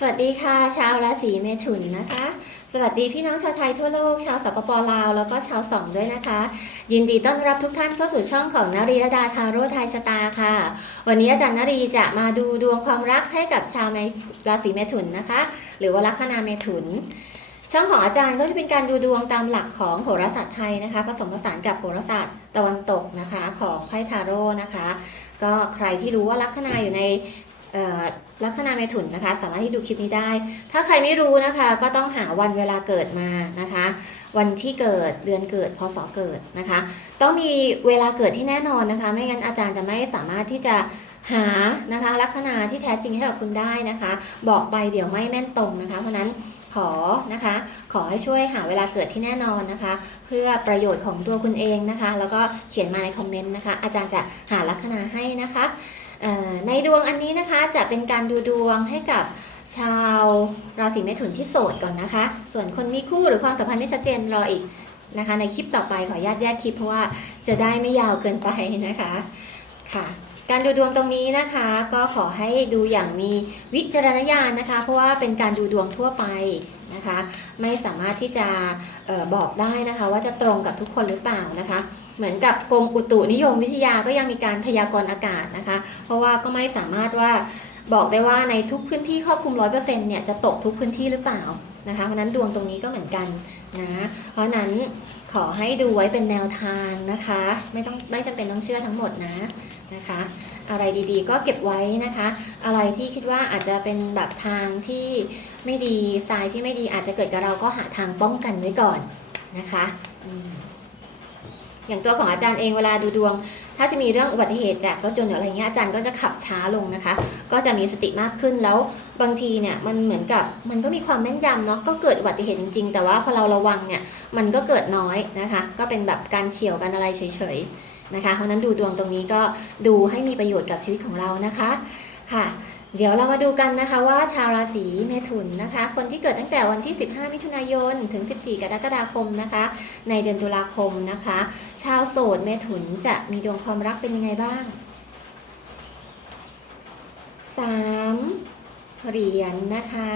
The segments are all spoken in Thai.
สวัสดีค่ะ ชาวราศีเมถุนนะคะ สวัสดีพี่น้องชาวไทยทั่วโลก ชาวสปปลาว แล้วก็ชาวสองด้วยนะคะ ยินดีต้อนรับทุกท่านเข้าสู่ช่องของนารีรดาทาโร่ไทยชะตาค่ะ วันนี้อาจารย์นารีจะมาดูดวงความรักให้กับชาวในราศีเมถุนนะคะ หรือว่าลัคนาเมถุน ช่องของอาจารย์ก็จะเป็นการดูดวงตามหลักของโหราศาสตร์ไทยนะคะ ผสมผสานกับโหราศาสตร์ตะวันตกนะคะของไพ่ทาโร่นะคะ ก็ใครที่รู้ว่าลัคนาอยู่ใน ลัคนาเมถุนนะคะ สามารถที่ดูคลิปนี้ได้ ถ้าใครไม่รู้นะคะก็ต้องหาวันเวลาเกิดมานะคะ วันที่เกิดเดือนเกิดพศเกิดนะคะ ต้องมีเวลาเกิดที่แน่นอนนะคะ ไม่งั้นอาจารย์จะไม่สามารถที่จะหานะคะลัคนาที่แท้จริงให้กับคุณได้นะคะ บอกไปเดี๋ยวไม่แม่นตรงนะคะ เพราะนั้นขอนะคะ ขอให้ช่วยหาเวลาเกิดที่แน่นอนนะคะ เพื่อประโยชน์ของตัวคุณเองนะคะ แล้วก็เขียนมาในคอมเมนต์นะคะ อาจารย์จะหาลัคนาให้นะคะ ในดวงอันนี้นะคะจะเป็นการดูดวงให้กับชาวราศีเมถุนที่โสดก่อนนะคะ ส่วนคนมีคู่หรือความสัมพันธ์ไม่ชัดเจนรออีกนะคะ ในคลิปต่อไปขออนุญาตแยกคลิปเพราะว่าจะได้ไม่ยาวเกินไปนะคะค่ะการดูดวงตรงนี้นะคะก็ขอให้ดูอย่างมีวิจารณญาณนะคะ เพราะว่าเป็นการดูดวงทั่วไปนะคะ ไม่สามารถที่จะออบอกได้นะคะ ว่าจะตรงกับทุกคนหรือเปล่านะคะ เหมือนกับกรมอุตุนิยมวิทยาก็ยังมีการพยากรณ์อากาศนะคะ เพราะว่าก็ไม่สามารถว่าบอกได้ว่าในทุกพื้นที่ครอบคลุม100%เปอร์เซ็นต์เนี่ยจะตกทุกพื้นที่หรือเปล่านะคะ เพราะนั้นดวงตรงนี้ก็เหมือนกันนะ เพราะฉะนั้นขอให้ดูไว้เป็นแนวทางนะคะ ไม่ต้องไม่จำเป็นต้องเชื่อทั้งหมดนะนะคะ อะไรดีๆ ก็เก็บไว้นะคะ อะไรที่คิดว่าอาจจะเป็นแบบทางที่ไม่ดีทรายที่ไม่ดีอาจจะเกิดกับเราก็หาทางป้องกันไว้ก่อนนะคะ อย่างตัวของอาจารย์เองเวลาดูดวง ถ้าจะมีเรื่องอุบัติเหตุจากรถยนต์หรืออะไรเงี้ยอาจารย์ก็จะขับช้าลงนะคะ ก็จะมีสติมากขึ้นแล้วบางทีเนี่ยมันเหมือนกับมันก็มีความแม่นยำเนาะก็เกิดอุบัติเหตุจริง ๆ แต่ว่าพอเราระวังเนี่ยมันก็เกิดน้อยนะคะ ก็เป็นแบบการเฉียวกันอะไรเฉยๆนะคะ เพราะนั้นดูดวงตรงนี้ก็ดูให้มีประโยชน์กับชีวิตของเรานะคะค่ะ เดี๋ยวเรามาดูกันนะคะว่าชาวราศีเมถุนนะคะ คนที่เกิดตั้งแต่วันที่ 15 มิถุนายน ถึง 14 กรกฎาคมนะคะ ในเดือนตุลาคมนะคะ ชาวโสดเมถุนจะมีดวงความรักเป็นยังไงบ้างสามเหรียญนะคะ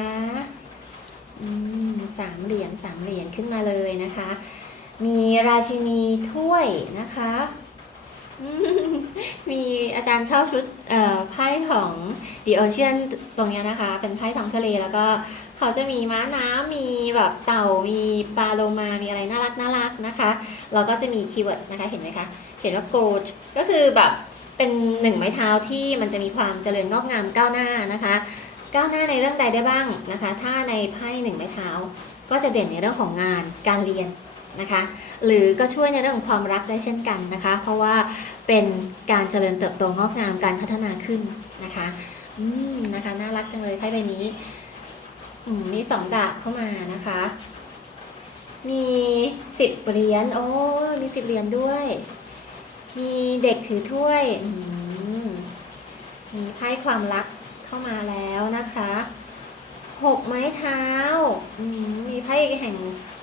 อืมสามเหรียญสามเหรียญขึ้นมาเลยนะคะ มีราชินีถ้วยนะคะ มีอาจารย์ชอบชุดไพ่ของ The Ocean ตรงนี้นะคะ เป็นไพ่ท้องทะเลแล้วก็เขาจะมีม้าน้ำมีแบบเต่ามีปลาโลมา มีอะไรน่ารักน่ารักนะคะแล้วก็จะมีคีย์เวิร์ดนะคะเห็นไหมคะเขียนว่า growth ก็คือแบบเป็นหนึ่งไม้เท้าที่มันจะมีความเจริญงอกงามก้าวหน้านะคะก้าวหน้าในเรื่องใดได้บ้างนะคะ ถ้าในไพ่หนึ่งไม้เท้า ก็จะเด่นในเรื่องของงานการเรียน นะคะ หรือก็ช่วยในเรื่องของความรักได้เช่นกันนะคะ เพราะว่าเป็นการเจริญเติบโตงอกงามการพัฒนาขึ้นนะคะอืมนะคะน่ารักจังเลยไพ่ใบนี้อืมมีสองดาบเข้ามานะคะ มีสิบเหรียญโอ้มีสิบเหรียญด้วย มีเด็กถือถ้วยอืมมีไพ่ความรักเข้ามาแล้วนะคะหกไม้เท้าอืมมีไพ่แห่ง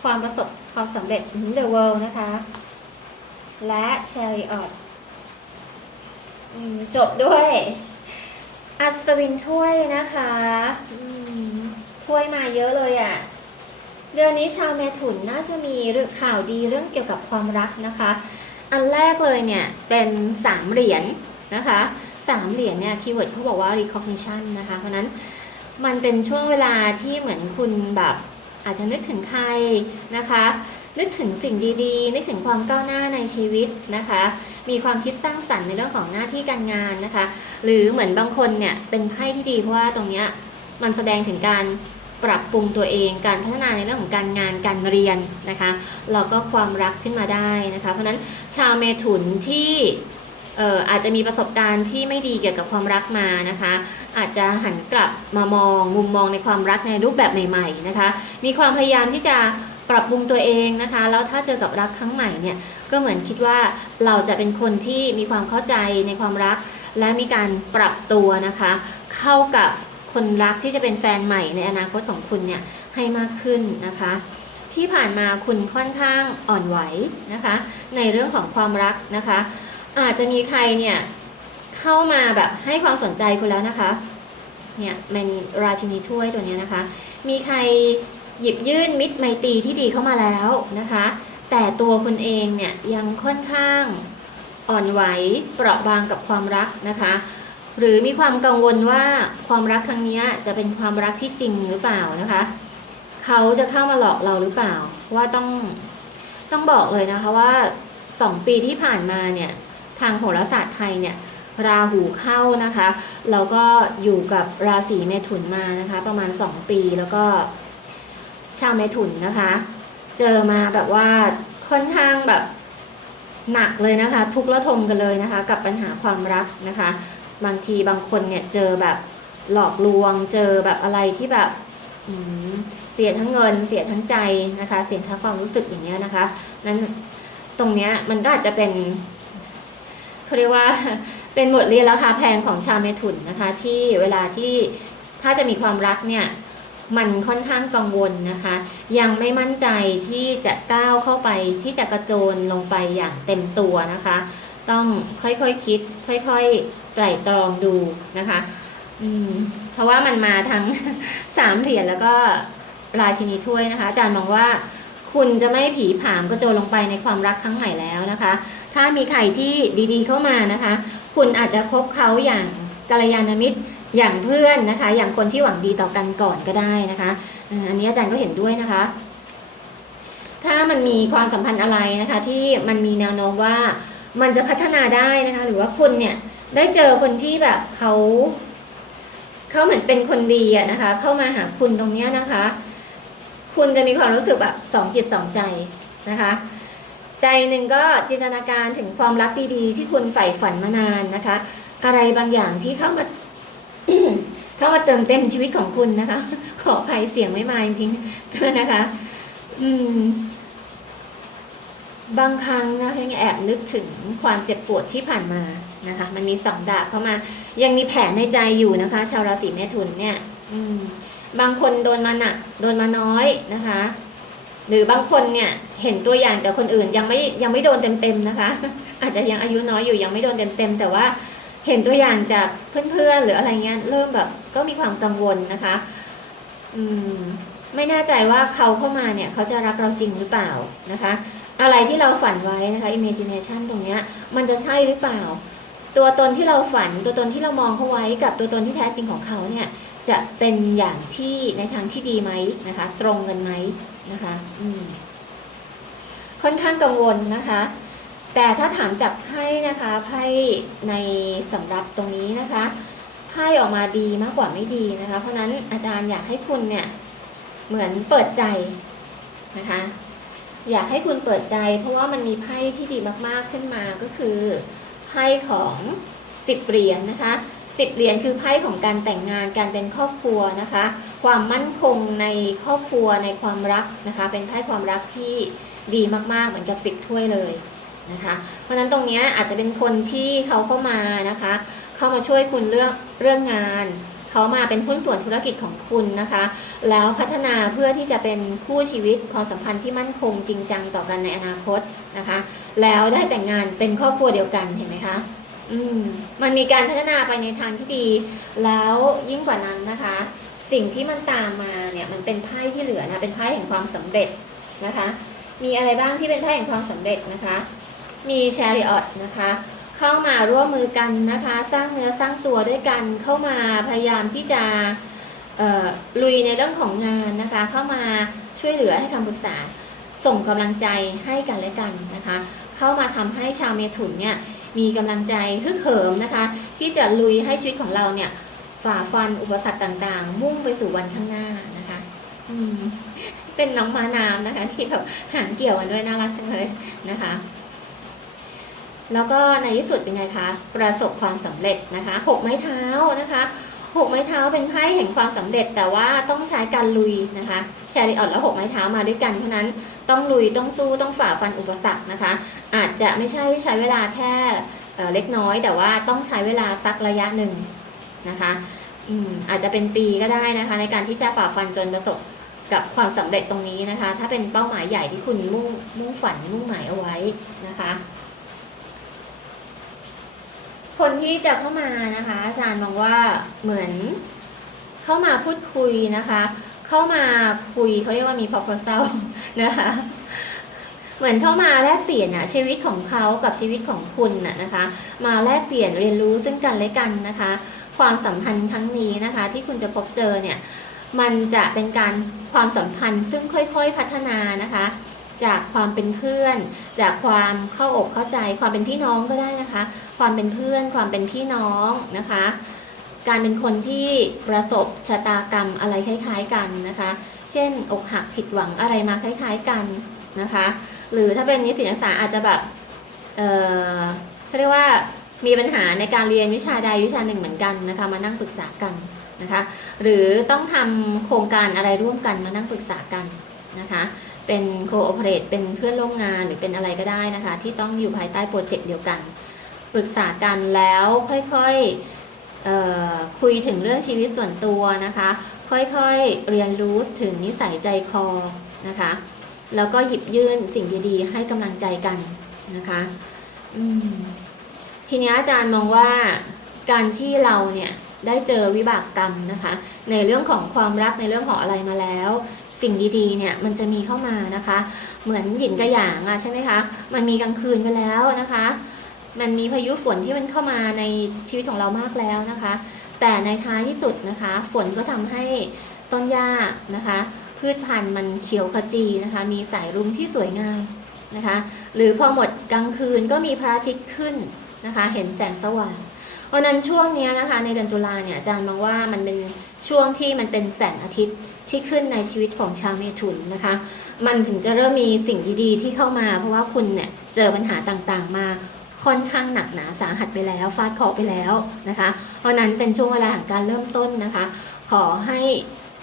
ความประสบความสำเร็จอืม The World นะคะ และ Chariot อืมจบด้วย อัศวินถ้วยนะคะถ้วยมาเยอะเลยอะ่ะ เดือนนี้ชาวเมถุนน่าจะมีเรื่องข่าวดีเรื่องเกี่ยวกับความรักนะคะ อันแรกเลยเนี่ยเป็นสามเหรียญนะคะสามเหรียญเนี่ยคีย์เวิร์ดเขาบอกว่า recognition นะคะ เพราะนั้นมันเป็นช่วงเวลาที่เหมือนคุณแบบ อาจจะนึกถึงใครนะคะ นึกถึงสิ่งดีๆ นึกถึงความก้าวหน้าในชีวิตนะคะ มีความคิดสร้างสรรค์ในเรื่องของหน้าที่การงานนะคะ หรือเหมือนบางคนเนี่ยเป็นไพ่ที่ดีเพราะว่าตรงเนี้ยมันแสดงถึงการปรับปรุงตัวเองการพัฒนาในเรื่องของการงานการเรียนนะคะแล้วก็ความรักขึ้นมาได้นะคะ เพราะนั้นชาวเมถุนที่ อออาจจะมีประสบการณ์ที่ไม่ดีเกี่ยวกับความรักมานะคะ อาจจะหันกลับมามองมุมมองในความรักในรูปแบบใหม่ๆนะคะ มีความพยายามที่จะปรับปรุงตัวเองนะคะ แล้วถ้าเจอกับรักครั้งใหม่เนี่ยก็เหมือนคิดว่าเราจะเป็นคนที่มีความเข้าใจในความรัก และมีการปรับตัวนะคะ เข้ากับคนรักที่จะเป็นแฟนใหม่ในอนาคตของคุณเนี่ยให้มากขึ้นนะคะ ที่ผ่านมาคุณค่อนข้างอ่อนไหวนะคะ ในเรื่องของความรักนะคะ อาจจะมีใครเนี่ยเข้ามาแบบให้ความสนใจคุณแล้วนะคะ เนี่ยเป็นราชินีถ้วยตัวนี้นะคะ มีใครหยิบยื่นมิตรไมตรีที่ดีเข้ามาแล้วนะคะ แต่ตัวคุณเองเนี่ยยังค่อนข้างอ่อนไหวเปราะบางกับความรักนะคะ หรือมีความกังวลว่าความรักครั้งนี้จะเป็นความรักที่จริงหรือเปล่านะคะ เขาจะเข้ามาหลอกเราหรือเปล่า ว่าต้องต้องบอกเลยนะคะว่าสองปีที่ผ่านมาเนี่ย ทางโหราศาสตร์ไทยเนี่ยราหูเข้านะคะแล้วก็อยู่กับราศีเมถุนมานะคะ ประมาณ 2 ปีแล้วก็ชาวเมถุนนะคะ เจอมาแบบว่าค่อนข้างแบบหนักเลยนะคะ ทุกข์ระทมกันเลยนะคะ กับปัญหาความรักนะคะ บางทีบางคนเนี่ยเจอแบบหลอกลวง เจอแบบอะไรที่แบบเสียทั้งเงิน เสียทั้งใจนะคะ เสียทั้งความรู้สึกอย่างเงี้ยนะคะนั้นตรงเนี้ยมันก็อาจจะเป็น เขาเรียกว่าเป็นบทเรียนราคาแพงของชาวเมถุนนะคะ ที่เวลาที่ถ้าจะมีความรักเนี่ยมันค่อนข้างกังวลนะคะ ยังไม่มั่นใจที่จะก้าวเข้าไปที่จะกระโจนลงไปอย่างเต็มตัวนะคะ ต้องค่อยๆคคิด ค่อยๆไตร่ตรองดูนะคะอืมเพราะว่ามันมาทั้งสามเหรียญแล้วก็ราชินีถ้วยนะคะ อาจารย์มองว่าคุณจะไม่ผีผามกระโจนลงไปในความรักครั้งใหม่แล้วนะคะ ถ้ามีใครที่ดีๆเข้ามานะคะ คุณอาจจะคบเขาอย่างกัลยาณมิตรอย่างเพื่อนนะคะ อย่างคนที่หวังดีต่อกันก่อนก็ได้นะคะอันนี้อาจารย์ก็เห็นด้วยนะคะ ถ้ามันมีความสัมพันธ์อะไรนะคะ ที่มันมีแนวโน้มว่ามันจะพัฒนาได้นะคะ หรือว่าคุณเนี่ยได้เจอคนที่แบบเขาเขาเหมือนเป็นคนดีอะนะคะ เข้ามาหาคุณตรงเนี้ยนะคะ คุณจะมีความรู้สึกแบบสองจิตสองใจนะคะ ใจหนึ่งก็จินตนาการถึงความรักดีๆ ที่คุณใฝ่ฝันมานานนะคะ อะไรบางอย่างที่เข้ามาเข้ามาเติมเต็มชีวิตของคุณนะคะ ขออภัยเสียงไม่มาจริงๆนะคะ อืม บางครั้งนะคะยังแอบนึกถึงความเจ็บปวดที่ผ่านมานะคะ มันมีสองดาบเข้ามา ยังมีแผลในใจอยู่นะคะ ชาวราศีเมถุนเนี่ย อืม บางคนโดนมาหนักโดนมาน้อยนะคะ หรือบางคนเนี่ยเห็นตัวอย่างจากคนอื่นยังไม่ยังไม่โดนเต็มๆนะคะ อาจจะยังอายุน้อยอยู่ยังไม่โดนเต็มๆแต่ว่าเห็นตัวอย่างจากเพื่อนๆหรืออะไรเงี้ยเริ่มแบบก็มีความกังวลนะคะอืมไม่แน่ใจว่าเขาเข้ามาเนี่ยเขาจะรักเราจริงหรือเปล่านะคะ อะไรที่เราฝันไว้นะคะ imagination ตรงเนี้ยมันจะใช่หรือเปล่า ตัวตนที่เราฝันตัวตนที่เรามองเขาไว้กับตัวตนที่แท้จริงของเขาเนี่ย จะเป็นอย่างที่ในทางที่ดีไหมนะคะ ตรงกันไหมนะคะอืค่อนข้างกังวลนะคะ แต่ถ้าถามจากไพ่นะคะไพ่ในสำหรับตรงนี้นะคะไพ่ออกมาดีมากกว่าไม่ดีนะคะ เพราะนั้นอาจารย์อยากให้คุณเนี่ยเหมือนเปิดใจนะคะ อยากให้คุณเปิดใจ เพราะว่ามันมีไพ่ที่ดีมากๆขึ้นมาก็คือไพ่ของสิบเหรียญนะคะ สิบเหรียญคือไพ่ของการแต่งงานการเป็นครอบครัวนะคะ ความมั่นคงในครอบครัวในความรักนะคะ เป็นไพ่ความรักที่ดีมากๆเหมือนกับสิบถ้วยเลยนะคะ เพราะฉะนั้นตรงนี้อาจจะเป็นคนที่เขาเข้ามานะคะ เข้ามาช่วยคุณเรื่องเรื่องงานเขามาเป็นหุ้นส่วนธุรกิจของคุณนะคะ แล้วพัฒนาเพื่อที่จะเป็นคู่ชีวิตความสัมพันธ์ที่มั่นคงจริงจังต่อกันในอนาคตนะคะ แล้วได้แต่งงานเป็นครอบครัวเดียวกันเห็นไหมคะ อืมมันมีการพัฒนาไปในทางที่ดี แล้วยิ่งกว่านั้นนะคะ สิ่งที่มันตามมาเนี่ยมันเป็นไพ่ที่เหลือนะเป็นไพ่แห่งความสำเร็จนะคะ มีอะไรบ้างที่เป็นไพ่แห่งความสำเร็จนะคะ มีชริออตนะคะเข้ามาร่วมมือกันนะคะ สร้างเนื้อสร้างตัวด้วยกันเข้ามาพยายามที่จะลุยในเรื่องของงานนะคะ เข้ามาช่วยเหลือให้คำปรึกษาส่งกำลังใจให้กันและกันนะคะ เข้ามาทำให้ชาวเมถุนเนี่ย มีกำลังใจฮึกเหิมนะคะ ที่จะลุยให้ชีวิตของเราเนี่ยฝ่าฟันอุปสรรคต่างๆ มุ่งไปสู่วันข้างหน้านะคะอืมเป็นน้องม้าน้ำนะคะ ที่แบบหางเกี่ยวกันด้วยน่ารักจังเลยนะคะ แล้วก็ในที่สุดเป็นไงคะ ประสบความสำเร็จนะคะหกไม้เท้านะคะหกไม้เท้าเป็นไพ่แห่งความสำเร็จแต่ว่าต้องใช้การลุยนะคะแชริออตและหกไม้เท้ามาด้วยกันเพราะนั้นต้องลุยต้องสู้ต้องฝ่าฟันอุปสรรคนะคะ อาจจะไม่ใช่ใช้เวลาแค่เล็กน้อย แต่ว่าต้องใช้เวลาสักระยะหนึ่งนะคะอืมอาจจะเป็นปีก็ได้นะคะ ในการที่จะฝ่าฟันจนประสบกับความสำเร็จตรงนี้นะคะ ถ้าเป็นเป้าหมายใหญ่ที่คุณมุ่งมุ่งฝันมุ่งหมายเอาไว้นะคะ คนที่จะเข้ามานะคะ อาจารย์มองว่าเหมือนเข้ามาพูดคุยนะคะ เข้ามาคุยเขาเรียกว่ามี proposal นะคะ เหมือนเข้ามาแลกเปลี่ยนอะชีวิตของเขากับชีวิตของคุณน่ะนะคะ มาแลกเปลี่ยนเรียนรู้ซึ่งกันและกันนะคะ ความสัมพันธ์ครั้งนี้นะคะ ที่คุณจะพบเจอเนี่ยมันจะเป็นการความสัมพันธ์ซึ่งค่อยๆพัฒนานะคะ จากความเป็นเพื่อน จากความเข้าอกเข้าใจ ความเป็นพี่น้องก็ได้นะคะ ความเป็นเพื่อน ความเป็นพี่น้องนะคะ การเป็นคนที่ประสบชะตากรรมอะไรคล้าย ๆ กันนะคะ เช่น อกหักผิดหวังอะไรมาคล้าย ๆ กันนะคะ หรือถ้าเป็นนิสิตนักศึกษาอาจจะแบบเอ่อเขาเรียกว่ามีปัญหาในการเรียนวิชาใดวิชาหนึ่งเหมือนกันนะคะ มานั่งปรึกษากันนะคะ หรือต้องทำโครงการอะไรร่วมกันมานั่งปรึกษากันนะคะ เป็นโคโอเปเรตเป็นเพื่อนร่วมงานหรือเป็นอะไรก็ได้นะคะ ที่ต้องอยู่ภายใต้โปรเจกต์เดียวกัน ปรึกษากันแล้วค่อยๆคุยถึงเรื่องชีวิตส่วนตัวนะคะ ค่อยๆเรียนรู้ถึงนิสัยใจคอนะคะ แล้วก็หยิบยื่นสิ่งดีๆ ให้กำลังใจกันนะคะทีนี้อาจารย์มองว่าการที่เราเนี่ยได้เจอวิบากกรรมนะคะ ในเรื่องของความรักในเรื่องของอะไรมาแล้ว สิ่งดีๆเนี่ยมันจะมีเข้ามานะคะ เหมือนหยินกับหยางอะใช่ไหมคะมันมีกลางคืนไปแล้วนะคะ มันมีพายุฝนที่มันเข้ามาในชีวิตของเรามากแล้วนะคะ แต่ในท้ายที่สุดนะคะ ฝนก็ทำให้ต้นหญ้านะคะ พืชพันธุ์มันเขียวขจีนะคะ มีสายรุ้งที่สวยงามนะคะ หรือพอหมดกลางคืนก็มีพระอาทิตย์ขึ้นนะคะ เห็นแสงสว่าง เพราะนั้นช่วงนี้นะคะในเดือนตุลาเนี่ยอาจารย์มองว่ามันเป็นช่วงที่มันเป็นแสงอาทิตย์ที่ขึ้นในชีวิตของชาวเมถุนนะคะ มันถึงจะเริ่มมีสิ่งดีๆที่เข้ามา เพราะว่าคุณเนี่ยเจอปัญหาต่างๆมาค่อนข้างหนักหนาสาหัสไปแล้วฟาดเคาะไปแล้วนะคะ เพราะนั้นเป็นช่วงเวลาของการเริ่มต้นนะคะ ขอให้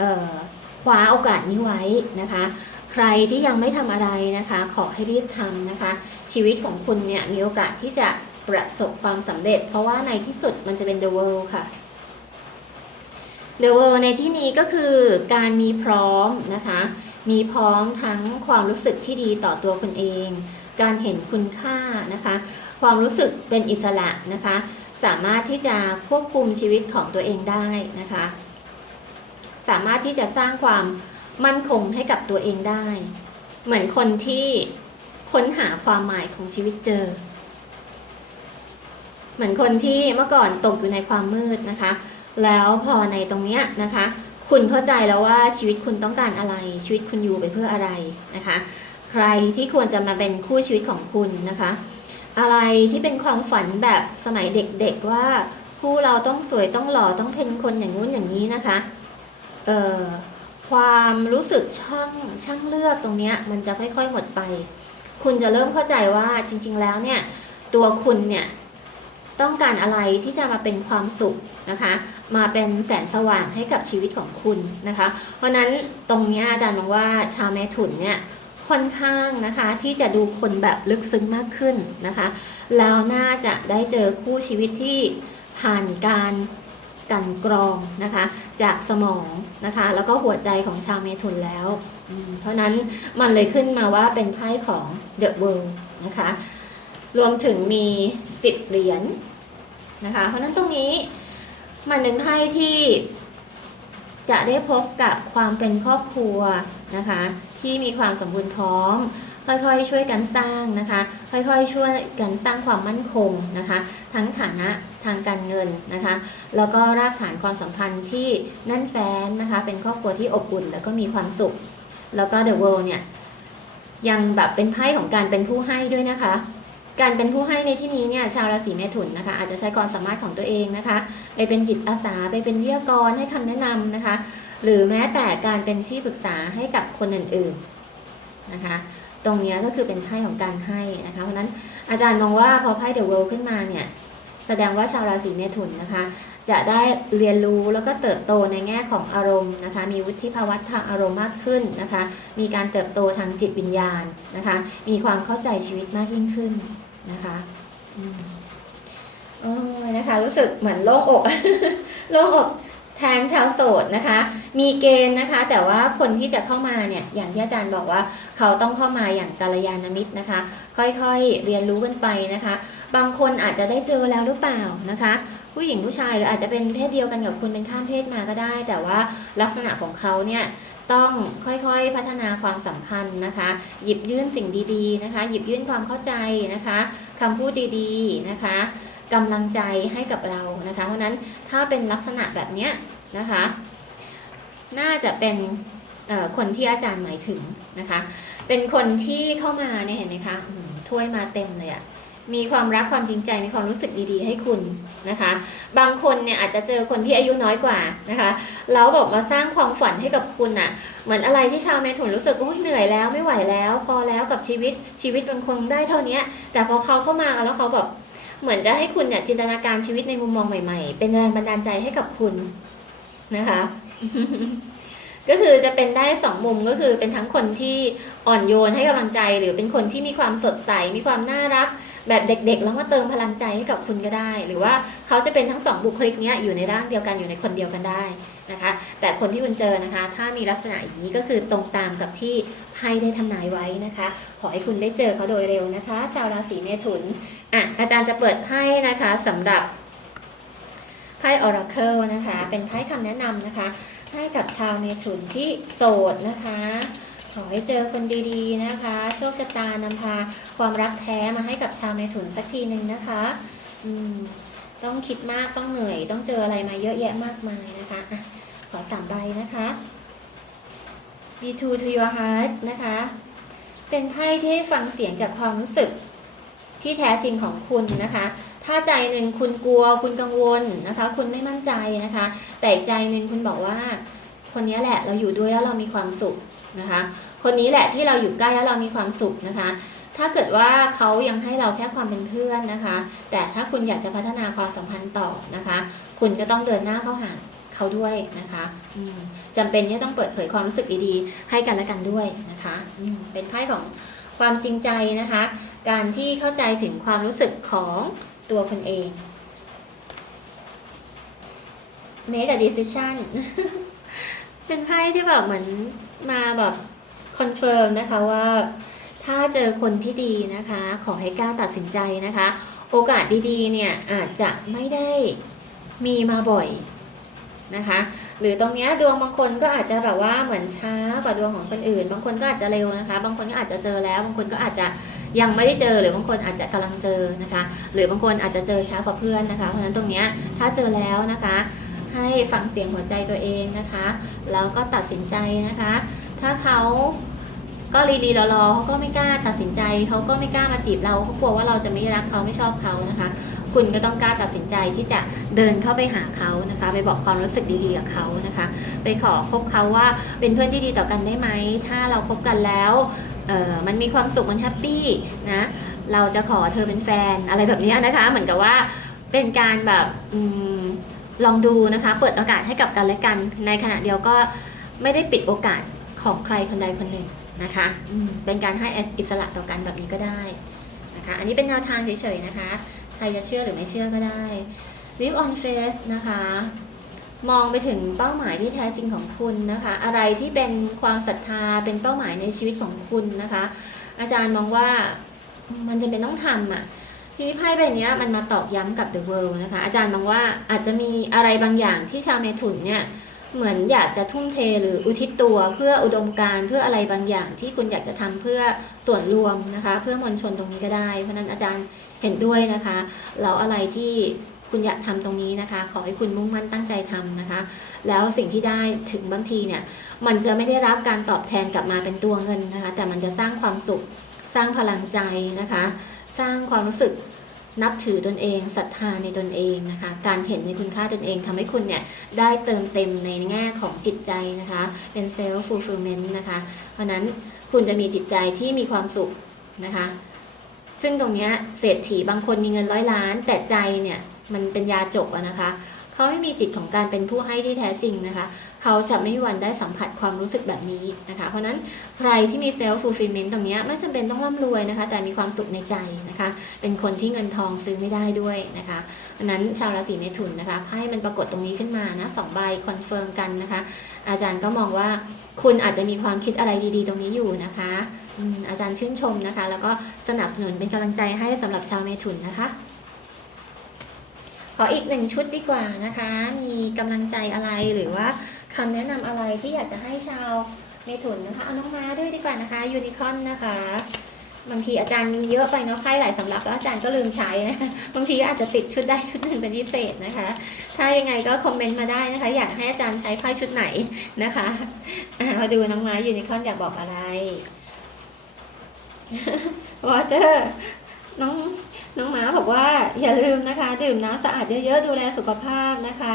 อ่อ คว้าโอกาสนี้ไว้นะคะ ใครที่ยังไม่ทำอะไรนะคะ ขอให้รีบทำนะคะ ชีวิตของคุณเนี่ยมีโอกาสที่จะประสบความสำเร็จ เพราะว่าในที่สุดมันจะเป็น the world ค่ะ the world ในที่นี้ก็คือการมีพร้อมนะคะ มีพร้อมทั้งความรู้สึกที่ดีต่อตัวคุณเอง การเห็นคุณค่านะคะ ความรู้สึกเป็นอิสระนะคะ สามารถที่จะควบคุมชีวิตของตัวเองได้นะคะ สามารถที่จะสร้างความมั่นคงให้กับตัวเองได้ เหมือนคนที่ค้นหาความหมายของชีวิตเจอ เหมือนคนที่เมื่อก่อนตกอยู่ในความมืดนะคะ แล้วพอในตรงเนี้ยนะคะ คุณเข้าใจแล้วว่าชีวิตคุณต้องการอะไร ชีวิตคุณอยู่ไปเพื่ออะไรนะคะ ใครที่ควรจะมาเป็นคู่ชีวิตของคุณนะคะ อะไรที่เป็นความฝันแบบสมัยเด็กๆว่าคู่เราต้องสวยต้องหล่อต้องเป็นคนอย่างนู้นอย่างนี้นะคะ ความรู้สึกช่างช่างเลือกตรงเนี้ยมันจะค่อยๆหมดไป คุณจะเริ่มเข้าใจว่าจริง ๆ แล้วเนี่ยตัวคุณเนี่ยต้องการอะไรที่จะมาเป็นความสุขนะคะ มาเป็นแสงสว่างให้กับชีวิตของคุณนะคะ เพราะนั้นตรงนี้อาจารย์มองว่าชาวเมถุนเนี่ยค่อนข้างนะคะที่จะดูคนแบบลึกซึ้งมากขึ้นนะคะ แล้วน่าจะได้เจอคู่ชีวิตที่ผ่านการ กันกรองนะคะ จากสมองนะคะ แล้วก็หัวใจของชาวเมถุนแล้วเพราะนั้นมันเลยขึ้นมาว่าเป็นไพ่ของ The World นะคะ รวมถึงมี10เหรียญนะคะ เพราะฉะนั้นตรงนี้มันเป็นไพ่ที่จะได้พบกับความเป็นครอบครัวนะคะ ที่มีความสมบูรณ์พร้อม ค่อยๆช่วยกันสร้างนะคะ ค่อยๆช่วยกันสร้างความมั่นคงนะคะ ทั้งฐานะทางการเงินนะคะ แล้วก็รากฐานความสัมพันธ์ที่แน่นแฟ้นนะคะ เป็นครอบครัวที่อบอุ่น แล้วก็มีความสุข แล้วก็ The World เนี่ยยังแบบเป็นไพ่ของการเป็นผู้ให้ด้วยนะคะ การเป็นผู้ให้ในที่นี้เนี่ยชาวราศีเมถุนนะคะ อาจจะใช้ความสามารถของตัวเองนะคะไปเป็นจิตอาสาไปเป็นวิทยากรให้คำแนะนำนะคะ หรือแม้แต่การเป็นที่ปรึกษาให้กับคนอื่นๆนะคะ ตรงนี้ก็คือเป็นไพ่ของการให้นะคะ เพราะนั้นอาจารย์มองว่าพอไพ่เดอะเวิลด์ขึ้นมาเนี่ยแสดงว่าชาวราศีเมถุนนะคะ จะได้เรียนรู้แล้วก็เติบโตในแง่ของอารมณ์นะคะ มีวุฒิภาวะทางอารมณ์มากขึ้นนะคะ มีการเติบโตทางจิตวิญญาณนะคะ มีความเข้าใจชีวิตมากยิ่งขึ้นนะคะอืมเออนะคะ รู้สึกเหมือนโล่งอกโล่งอก แทนชาวโสดนะคะ มีเกณฑ์นะคะ แต่ว่าคนที่จะเข้ามาเนี่ยอย่างที่อาจารย์บอกว่าเขาต้องเข้ามาอย่างกัลยาณมิตรนะคะ ค่อยๆเรียนรู้กันไปนะคะ บางคนอาจจะได้เจอแล้วหรือเปล่านะคะ ผู้หญิงผู้ชายหรืออาจจะเป็นเพศเดียวกันกับคุณเป็นข้ามเพศมาก็ได้ แต่ว่าลักษณะของเขาเนี่ยต้องค่อยๆพัฒนาความสัมพันธ์นะคะ หยิบยื่นสิ่งดีๆนะคะ หยิบยื่นความเข้าใจนะคะคำพูดดีๆนะคะ กำลังใจให้กับเรานะคะ เพราะนั้นถ้าเป็นลักษณะแบบนี้นะคะ น่าจะเป็นคนที่อาจารย์หมายถึงนะคะ เป็นคนที่เข้ามาเนี่ยเห็นไหมคะถ้วยมาเต็มเลยอะมีความรักความจริงใจมีความรู้สึกดีๆ ให้คุณนะคะ บางคนเนี่ยอาจจะเจอคนที่อายุน้อยกว่านะคะแล้วบอกมาสร้างความฝันให้กับคุณอะเหมือนอะไรที่ชาวเมถุนรู้สึกโอ้ยเหนื่อยแล้วไม่ไหวแล้ว พอแล้วกับชีวิตชีวิตมันคงได้เท่านี้แต่พอเขาเข้ามาแล้วเขาแบบ เหมือนจะให้คุณเนี่ยจินตนาการชีวิตในมุมมองใหม่ ๆ เป็นแรงบันดาลใจให้กับคุณนะคะ ก็คือจะเป็นได้สองมุมก็คือเป็นทั้งคนที่อ่อนโยนให้กำลังใจ หรือเป็นคนที่มีความสดใสมีความน่ารัก แบบเด็กๆ แล้วมาเติมพลังใจให้กับคุณก็ได้ หรือว่าเขาจะเป็นทั้งสองบุคลิกเนี้ยอยู่ในร่างเดียวกันอยู่ในคนเดียวกันได้ นะคะ แต่คนที่คุณเจอนะคะ ถ้ามีลักษณะอย่างนี้ก็คือตรงตามกับที่ไพ่ได้ทำนายไว้นะคะ ขอให้คุณได้เจอเขาโดยเร็วนะคะ ชาวราศีเมถุนอะอาจารย์จะเปิดไพ่นะคะสำหรับไพ่ออราเคิลนะคะ เป็นไพ่คำแนะนำนะคะ ให้กับชาวเมถุนที่โสดนะคะขอให้เจอคนดีๆนะคะ โชคชะตานำพาความรักแท้มาให้กับชาวเมถุนสักทีหนึ่งนะคะอืมต้องคิดมากต้องเหนื่อย ต้องเจออะไรมาเยอะแยะมากมายนะคะ อะขอสามใบนะคะ Be true to your heart นะคะ เป็นไพ่ที่ให้ฟังเสียงจากความรู้สึกที่แท้จริงของคุณนะคะ ถ้าใจหนึ่งคุณกลัวคุณกังวลนะคะ คุณไม่มั่นใจนะคะ แต่อีกใจหนึ่งคุณบอกว่า คนนี้แหละเราอยู่ด้วยแล้วเรามีความสุขนะคะ คนนี้แหละที่เราอยู่ใกล้แล้วเรามีความสุขนะคะ ถ้าเกิดว่าเขายังให้เราแค่ความเป็นเพื่อนนะคะ แต่ถ้าคุณอยากจะพัฒนาความสัมพันธ์ต่อนะคะ คุณก็ต้องเดินหน้าเข้าหา เขาด้วยนะคะอืมจำเป็นที่ต้องเปิดเผยความรู้สึกดีๆ ให้กันและกันด้วยนะคะเป็นไพ่ของความจริงใจนะคะ การที่เข้าใจถึงความรู้สึกของตัวคุณเอง make a decision เป็นไพ่ที่แบบเหมือนมาแบบคอนเฟิร์มนะคะว่าถ้าเจอคนที่ดีนะคะ ขอให้กล้าตัดสินใจนะคะ โอกาสดีๆเนี่ยอาจจะไม่ได้มีมาบ่อย นะคะ หรือตรงเนี้ยดวงบางคนก็อาจจะแบบว่าเหมือนช้ากว่าดวงของคนอื่น บางคนก็อาจจะเร็วนะคะ บางคนก็อาจจะเจอแล้ว บางคนก็อาจจะยังไม่ได้เจอหรือบางคนอาจจะกำลังเจอนะคะ หรือบางคนอาจจะเจอช้ากว่าเพื่อนนะคะเพราะฉะนั้นตรงเนี้ยถ้าเจอแล้วนะคะ ให้ฟังเสียงหัวใจตัวเองนะคะแล้วก็ตัดสินใจนะคะ ถ้าเขาก็รีรีรอรอเขาก็ไม่กล้าตัดสินใจเขาก็ไม่กล้ามาจีบเราเขากลัวว่าเราจะไม่รักเขาไม่ชอบเขานะคะ คุณก็ต้องกล้าตัดสินใจที่จะเดินเข้าไปหาเขานะคะ ไปบอกความรู้สึกดีๆกับเขานะคะ ไปขอคบเขาว่าเป็นเพื่อนที่ดีต่อกันได้ไหม ถ้าเราคบกันแล้วมันมีความสุขมันแฮปปี้นะ เราจะขอเธอเป็นแฟนอะไรแบบนี้นะคะ เหมือนกับว่าเป็นการแบบอลองดูนะคะ เปิดโอกาสให้กับกันและกัน ในขณะเดียวก็ไม่ได้ปิดโอกาสของใครคนใดคนหนึ่งนะคะเป็นการให้อิสระต่อกันแบบนี้ก็ได้นะคะ อันนี้เป็นแนวทางเฉยๆนะคะ ใครจะเชื่อหรือไม่เชื่อก็ได้ live on faith นะคะ มองไปถึงเป้าหมายที่แท้จริงของคุณนะคะ อะไรที่เป็นความศรัทธาเป็นเป้าหมายในชีวิตของคุณนะคะ อาจารย์มองว่ามันจะเป็นต้องทำอะทีนี้ไพ่ใบนี้มันมาตอกย้ำกับ The World นะคะ อาจารย์มองว่าอาจจะมีอะไรบางอย่างที่ชาวเมถุนเนี่ยเหมือนอยากจะทุ่มเทหรืออุทิศตัวเพื่ออุดมการเพื่ออะไรบางอย่างที่คุณอยากจะทำเพื่อส่วนรวมนะคะ เพื่อมวลชนตรงนี้ก็ได้ เพราะนั้นอาจารย์ เห็นด้วยนะคะแล้วอะไรที่คุณอยากทำตรงนี้นะคะ ขอให้คุณมุ่งมั่นตั้งใจทำนะคะ แล้วสิ่งที่ได้ถึงบางทีเนี่ย มันจะไม่ได้รับการตอบแทนกลับมาเป็นตัวเงินนะคะ แต่มันจะสร้างความสุข สร้างพลังใจนะคะ สร้างความรู้สึกนับถือตนเองศรัทธาในตนเองนะคะ การเห็นในคุณค่าตนเองทำให้คุณเนี่ยได้เติมเต็มในแง่ของจิตใจนะคะ เป็น self fulfillment นะคะ เพราะนั้นคุณจะมีจิตใจที่มีความสุขนะคะ ซึ่งตรงนี้เศรษฐีบางคนมีเงินร้อยล้าน แต่ใจเนี่ยมันเป็นยาจกอะนะคะเขาไม่มีจิตของการเป็นผู้ให้ที่แท้จริงนะคะ เขาจะไม่มีวันได้สัมผัสความรู้สึกแบบนี้นะคะ เพราะนั้นใครที่มี self fulfillment ตรงนี้ไม่จำเป็นต้องร่ำรวยนะคะ แต่มีความสุขในใจนะคะ เป็นคนที่เงินทองซื้อไม่ได้ด้วยนะคะเพราะนั้นชาวราศีเมถุนนะคะไพ่มันปรากฏตรงนี้ขึ้นมานะสองใบคอนเฟิร์มกันนะคะ อาจารย์ก็มองว่าคุณอาจจะมีความคิดอะไรดีๆ ตรงนี้อยู่นะคะ อาจารย์ชื่นชมนะคะ แล้วก็สนับสนุนเป็นกำลังใจให้สำหรับชาวเมถุนนะคะ ขออีกหนึ่งชุดดีกว่านะคะ มีกำลังใจอะไรหรือว่าคำแนะนำอะไรที่อยากจะให้ชาวเมถุนนะคะ เอาน้องม้าด้วยดีกว่านะคะยูนิคอนนะคะบางทีอาจารย์มีเยอะไปเนาะไพ่หลายสำรับแล้วอาจารย์ก็ลืมใช้นะบางทีก็อาจจะติดชุดได้ชุดหนึ่งเป็นพิเศษนะคะ ถ้ายังไงก็คอมเมนต์มาได้นะคะ อยากให้อาจารย์ใช้ไพ่ชุดไหนนะคะอะมาดูน้องม้ายูนิคอนอยากบอกอะไร วอเตอร์น้องน้องหมาบอกว่าอย่าลืมนะคะ ดื่มน้ำสะอาดเยอะๆดูแลสุขภาพนะคะ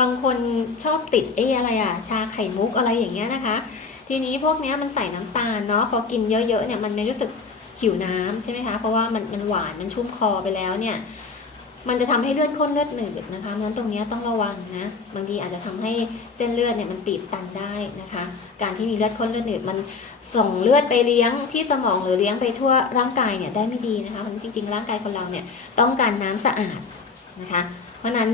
บางคนชอบติดเออะไรอะชาไข่มุกอะไรอย่างเงี้ยนะคะ ทีนี้พวกเนี้ยมันใส่น้ำตาลเนาะพอกินเยอะๆเนี่ยมันไม่รู้สึกหิวน้ำใช่ไหมคะเพราะว่ามันมันหวานมันชุ่มคอไปแล้วเนี่ย มันจะทำให้เลือดข้นเลือดหนืดนะคะเพราะฉะนั้นตรงนี้ต้องระวังนะ บางทีอาจจะทำให้เส้นเลือดเนี่ยมันตีบตันได้นะคะ การที่มีเลือดข้นเลือดหนืดมันส่งเลือดไปเลี้ยงที่สมองหรือเลี้ยงไปทั่วร่างกายเนี่ยได้ไม่ดีนะคะเพราะฉะนั้นจริง ๆ ร่างกายคนเราเนี่ยต้องการน้ำสะอาดนะคะ เพราะนั้น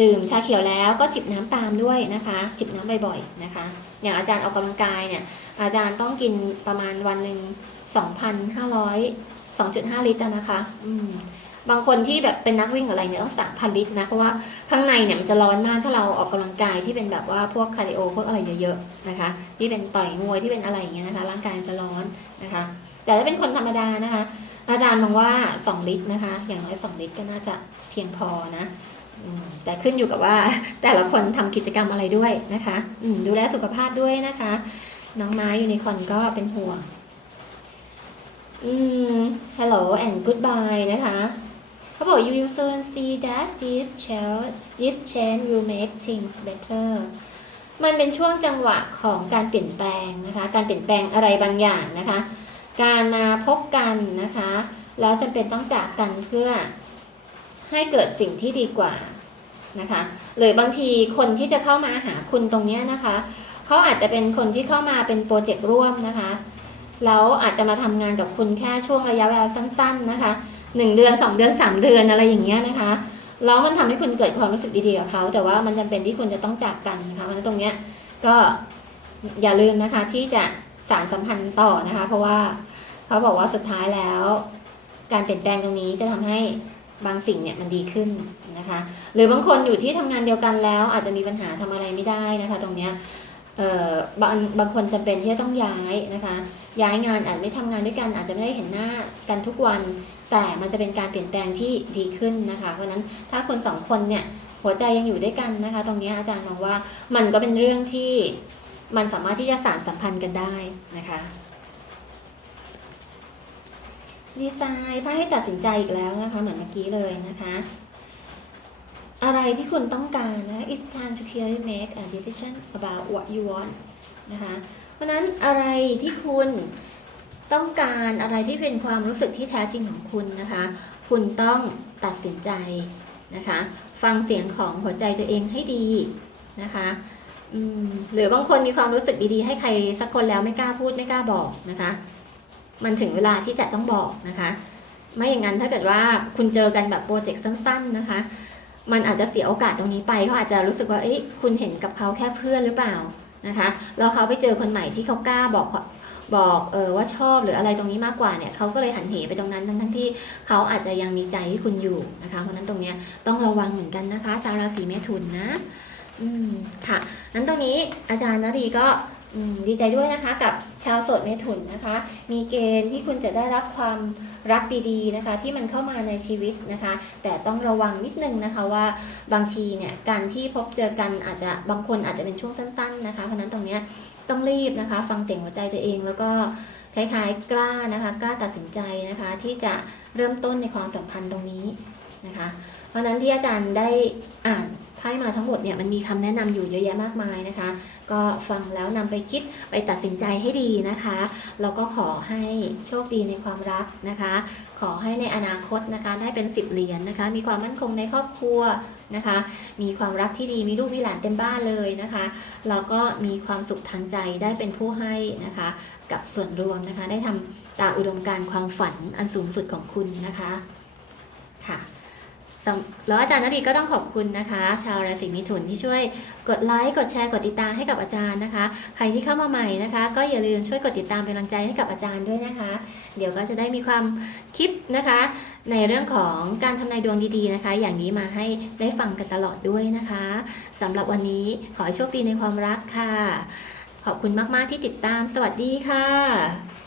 ดื่มชาเขียวแล้วก็จิบน้ำตามด้วยนะคะ จิบน้ำบ่อยๆนะคะ อย่างอาจารย์ออกกำลังกายเนี่ยอาจารย์ต้องกินประมาณวันหนึ่ง2,500 2.5 ลิตรนะคะ อืม บางคนที่แบบเป็นนักวิ่งอะไรเนี่ยต้องสั่งพันลิตรนะ เพราะว่าข้างในเนี่ยมันจะร้อนมากถ้าเราออกกำลังกายที่เป็นแบบว่าพวกคาร์ดิโอพวกอะไรเยอะๆนะคะ ที่เป็นต่อยมวยที่เป็นอะไรอย่างเงี้ยนะคะ ร่างกายมันจะร้อนนะคะ แต่ถ้าเป็นคนธรรมดานะคะ อาจารย์มองว่า 2 ลิตรนะคะ อย่างน้อย2ลิตรก็น่าจะเพียงพอนะแต่ขึ้นอยู่กับว่าแต่ละคนทำกิจกรรมอะไรด้วยนะคะดูแลสุขภาพด้วยนะคะ น้องไม้ยูนิคอนก็เป็นห่วงอืม hello and goodbye นะคะ เขาบอก you will soon see that this change this change will make things better มันเป็นช่วงจังหวะของการเปลี่ยนแปลงนะคะ การเปลี่ยนแปลงอะไรบางอย่างนะคะ การมาพบกันนะคะ แล้วจำเป็นต้องจากกันเพื่อให้เกิดสิ่งที่ดีกว่านะคะหรือบางทีคนที่จะเข้ามาหาคุณตรงนี้นะคะเขาอาจจะเป็นคนที่เข้ามาเป็นโปรเจกต์ร่วมนะคะแล้วอาจจะมาทำงานกับคุณแค่ช่วงระยะเวลาสั้น ๆนะคะ หนึ่งเดือนสองเดือนสามเดือนอะไรอย่างเงี้ยนะคะแล้วมันทำให้คุณเกิดความรู้สึกดีๆกับเขา แต่ว่ามันจำเป็นที่คุณจะต้องจากกันนะคะเพราะฉะนั้นตรงเนี้ยก็อย่าลืมนะคะที่จะสารสัมพันธ์ต่อนะคะ เพราะว่าเขาบอกว่าสุดท้ายแล้ว การเปลี่ยนแปลงตรงนี้จะทำให้บางสิ่งเนี่ยมันดีขึ้นนะคะ หรือบางคนอยู่ที่ทำงานเดียวกันแล้วอาจจะมีปัญหาทำอะไรไม่ได้นะคะ ตรงเนี้ยเอ่อบางบางคนจำเป็นที่จะต้องย้ายนะคะ ย้ายงานอาจไม่ทำงานด้วยกันอาจจะไม่ได้เห็นหน้ากันทุกวัน แต่มันจะเป็นการเปลี่ยนแปลงที่ดีขึ้นนะคะ เพราะนั้นถ้าคนสองคนเนี่ยหัวใจยังอยู่ด้วยกันนะคะ ตรงนี้อาจารย์มองว่ามันก็เป็นเรื่องที่มันสามารถที่จะสานสัมพันธ์กันได้นะคะดีไซน์ไพ่ให้ตัดสินใจอีกแล้วนะคะ เหมือนเมื่อกี้เลยนะคะ อะไรที่คุณต้องการนะ it's time to clearly make a decision about what you want นะคะ เพราะนั้นอะไรที่คุณ ต้องการอะไรที่เป็นความรู้สึกที่แท้จริงของคุณนะคะ คุณต้องตัดสินใจนะคะ ฟังเสียงของหัวใจตัวเองให้ดีนะคะหรือบางคนมีความรู้สึกดีๆ ให้ใครสักคนแล้วไม่กล้าพูดไม่กล้าบอกนะคะ มันถึงเวลาที่จะต้องบอกนะคะ ไม่อย่างนั้นถ้าเกิดว่าคุณเจอกันแบบโปรเจกต์สั้น ๆนะคะ มันอาจจะเสียโอกาสตรงนี้ไปเขาอาจจะรู้สึกว่าเอ้ยคุณเห็นกับเขาแค่เพื่อนหรือเปล่านะคะแล้วเขาไปเจอคนใหม่ที่เขากล้าบอก บอกเออว่าชอบหรืออะไรตรงนี้มากกว่าเนี่ยเขาก็เลยหันเหไปตรงนั้นทั้งทั้งที่เขาอาจจะยังมีใจให้คุณอยู่นะคะเพราะนั้นตรงเนี้ยต้องระวังเหมือนกันนะคะชาวราศีเมถุนนะอืมค่ะนั้นตรงนี้อาจารย์นรีก็ดีใจด้วยนะคะกับชาวโสดเมถุนนะคะ มีเกณฑ์ที่คุณจะได้รับความรักดีๆนะคะ ที่มันเข้ามาในชีวิตนะคะ แต่ต้องระวังนิดนึงนะคะว่าบางทีเนี่ยการที่พบเจอกันอาจจะบางคนอาจจะเป็นช่วงสั้น ๆ นะคะเพราะฉะนั้นตรงเนี้ย ต้องรีบนะคะ ฟังเสียงหัวใจตัวเอง แล้วก็คล้ายๆ กล้านะคะกล้าตัดสินใจนะคะ ที่จะเริ่มต้นในความสัมพันธ์ตรงนี้นะคะ เพราะนั้นที่อาจารย์ได้อ่านไพ่มาทั้งหมดเนี่ยมันมีคำแนะนำอยู่เยอะแยะมากมายนะคะ ก็ฟังแล้วนำไปคิดไปตัดสินใจให้ดีนะคะแล้วก็ขอให้โชคดีในความรักนะคะ ขอให้ในอนาคตนะคะได้เป็นสิบเหรียญนะคะ มีความมั่นคงในครอบครัว นะคะ มีความรักที่ดีมีลูกมีหลานเต็มบ้านเลยนะคะแล้วก็มีความสุขทางใจได้เป็นผู้ให้นะคะ กับส่วนรวมนะคะ ได้ทำตามอุดมการณ์ความฝันอันสูงสุดของคุณนะคะค่ะแล้วอาจารย์นดีก็ต้องขอบคุณนะคะ ชาวราศีมิถุนที่ช่วยกดไลค์กดแชร์กดติดตามให้กับอาจารย์นะคะ ใครที่เข้ามาใหม่นะคะ ก็อย่าลืมช่วยกดติดตามเป็นกำลังใจให้กับอาจารย์ด้วยนะคะ เดี๋ยวก็จะได้มีความคลิปนะคะ ในเรื่องของการทำนายดวงดีๆนะคะ อย่างนี้มาให้ได้ฟังกันตลอดด้วยนะคะสำหรับวันนี้ขอให้โชคดีในความรักค่ะ ขอบคุณมากๆที่ติดตาม สวัสดีค่ะ